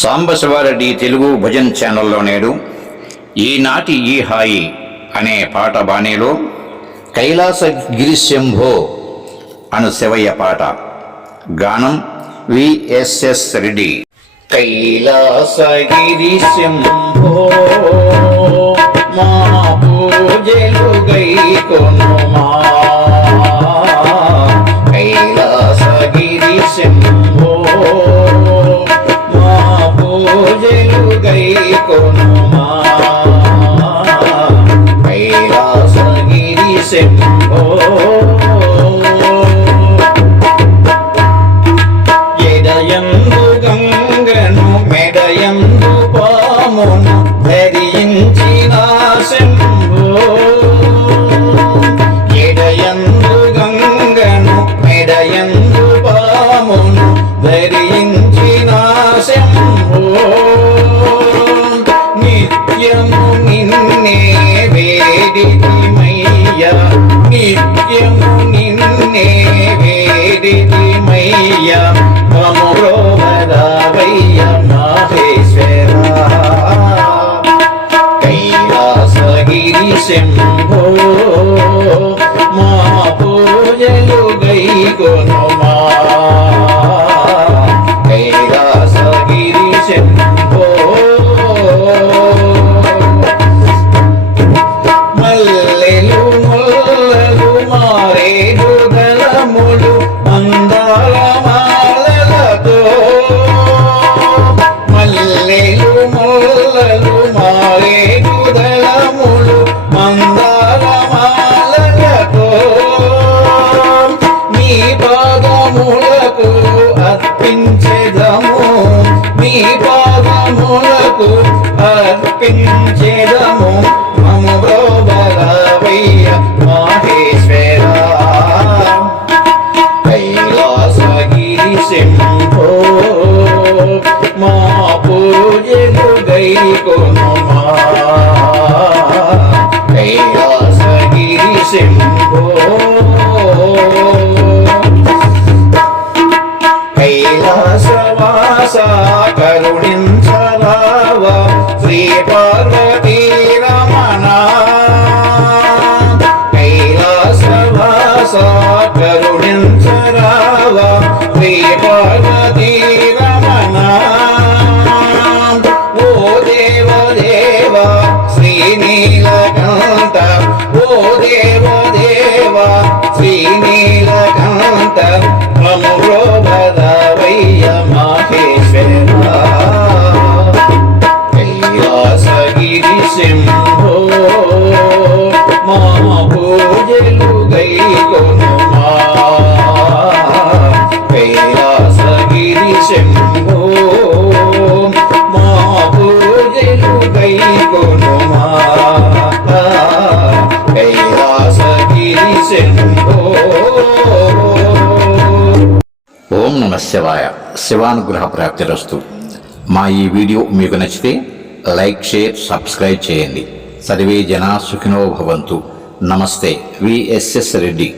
సాంబశివారెడ్డి తెలుగు భజన్ ఛానల్లో నేడు ఈనాటి ఈ హాయి అనే పాట బాణీలో కైలాసగిరిశంభో అను శివయ్య పాట. గానం విఎస్ఎస్ రెడ్డి. కైలాసగిరిశంభో మా పూజలు గైకొనుమా, కైలాసగిరిశంభో మా పూజలు గైకొనుమా, కైలాసగిరిశంభో. ఎడయందు గంగను మెడయందు పామును ధరించిన శంభో, ఎడయందు గంగను మెడయందు పామును ధరించిన శంభో. నిత్యము నిన్నే వేడితిమయ్యా, నిత్యము నిన్నే వేడితిమయ్యా, మమోరవయ్య మహేశ్వరా. కైలాసగిరిశంభో మా పూజలు గైకొనుమా, కైలాసగిరిశంభో. మల్లెలు ముల్లలు మారేడు దళములు మందార మాలలతో, మల్లెలు ముల్లలు మారేడు దళములు మందార మాలలతో, నీ పాదములకు అర్పించెదము, నీ పాదములకు అర్పించెదము, మమోరవయ్య మహేశ్వరా. కైలాసగిరిశంభో మా పూజలు గైకొనుమా, కైలాసగిరిశంభో. కైలాసవాస కరుణించరావా శ్రీ పార్వతీ రమణ, కైలాసవాస కరుణించరావా శ్రీ పార్వతీ రమణ. ఓ దేవదేవ శ్రీనీలకంఠ, ఓ దేవదేవ శ్రీనీలకంఠ, మమోరవయ్య మహేశ్వరా. కైలాసగిరిశంభో మా పూజలు గైకొనుమా, కైలాసగిరిశంభో మా పూజలు గైకొనుమా, కైలాసగిరిశంభో. ఓం నమః శివాయ. శివానుగ్రహ ప్రాప్తిరస్తు. మా ఈ వీడియో మీకు నచ్చితే లైక్, షేర్, సబ్స్క్రైబ్ చేయండి. సర్వే జనా సుఖినో భవంతు. నమస్తే. విఎస్ఎస్ రెడ్డి.